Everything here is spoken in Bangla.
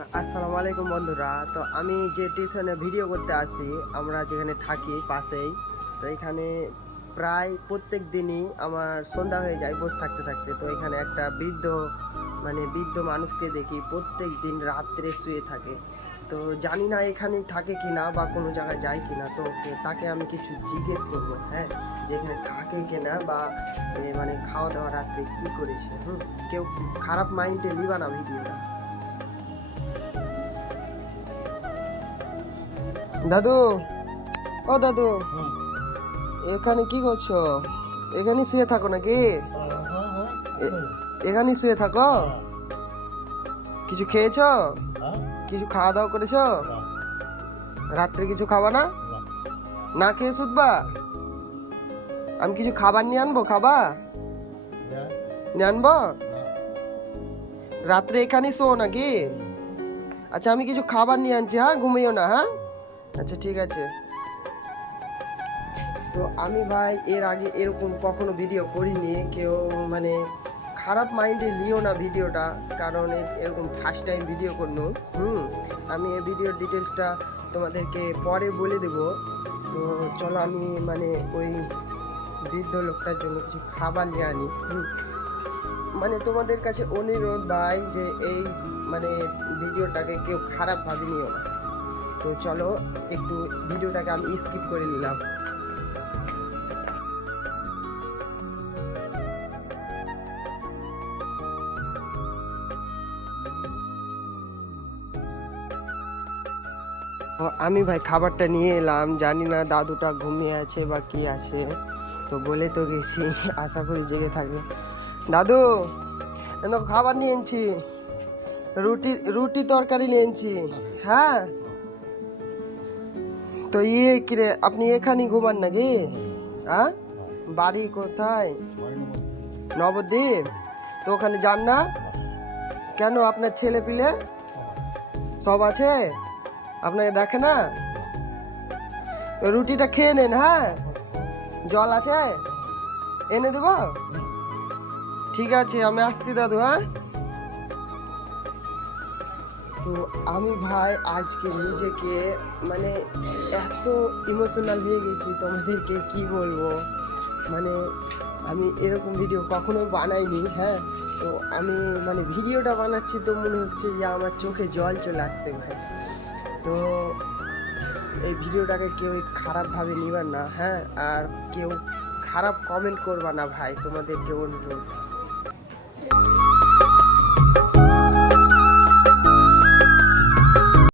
আসসালামু আলাইকুম বন্ধুরা। তো আমি যে টিউশনে ভিডিও করতে আসি, আমরা যেখানে থাকি পাশেই, তো এখানে প্রায় প্রত্যেক দিনই আমার সন্ধ্যা হয়ে যায় বসে থাকতে থাকতে। তো এখানে একটা বৃদ্ধ মানুষকে দেখি প্রত্যেক দিন রাত্রে শুয়ে থাকে। তো জানি না এখানেই থাকে কিনা বা কোনো জায়গায় যায় কিনা। তো তাকে আমি কিছু জিজ্ঞেস করবো, হ্যাঁ, যে এখানে থাকে কিনা বা খাওয়া দাওয়া রাত্রে কী করেছে। কেউ খারাপ মাইন্ডে নিবা না ভিডিওটা। দাদু, ও দাদু, এখানে কি করছো? এখানে শুয়ে থাকো নাকি? এখানে শুয়ে থাকো? কিছু খেয়েছো? কিছু খাওয়া দাওয়া করেছো? রাত্রে কিছু খাবা না? না খেয়ে শুধবা? আমি কিছু খাবার নিয়ে আনবো, খাবা? নিয়ে আনবো? রাত্রে এখানে শো নাকি? আচ্ছা, আমি কিছু খাবার নিয়ে আনছি, হ্যাঁ, ঘুমিও না, হ্যাঁ। আচ্ছা, ঠিক আছে। তো আমি ভাই এর আগে এরকম কখনো ভিডিও করিনি। কেউ খারাপ মাইন্ডে নিও না ভিডিওটা, কারণ এরকম ফার্স্ট টাইম ভিডিও করলো। আমি এই ভিডিওর ডিটেলসটা তোমাদেরকে পরে বলে দেব। তো চলো আমি ওই বৃদ্ধ লোকটার জন্য কিছু খাবার নিয়ে আনি। তোমাদের কাছে অনুরোধ ভাই যে এই ভিডিওটাকে কেউ খারাপভাবে নিও না। তো চলো একটু ভিডিওটাকে আমি স্কিপ করে নিলাম। আমি ভাই খাবারটা নিয়ে এলাম, জানি না দাদুটা ঘুমিয়ে আছে বা কি আছে। তো বলে তো গেছি, আশা করি জেগে থাকবে। দাদু, খাবার নিয়ে এনেছি, রুটি রুটি তরকারি নিয়ে এনেছি। হ্যাঁ, তো কিরে, আপনি এখানেই ঘুমান নাকি? হ্যাঁ, বাড়ি কোথায়? নবদ্বীপ। তো ওখানে যান না কেন? আপনার ছেলে পিলে সব আছে, আপনাকে দেখে না? রুটিটা খেয়ে নেন, হ্যাঁ। জল আছে, এনে দেব? ঠিক আছে, আমি আসছি দাদু, হ্যাঁ। তো আমি ভাই আজকে নিজেকে এত ইমোশনাল হয়ে গেছি, তোমাদেরকে কি বলবো। আমি এরকম ভিডিও কখনো বানাইনি, হ্যাঁ। তো আমি ভিডিওটা বানাচ্ছি তো মনে হচ্ছে যে আমার চোখে জল চলে আসছে ভাই। তো এই ভিডিওটাকে কেউ খারাপভাবে নিবেন না, হ্যাঁ। আর কেউ খারাপ কমেন্ট করবা না ভাই, তোমাদেরকে অনুরোধ।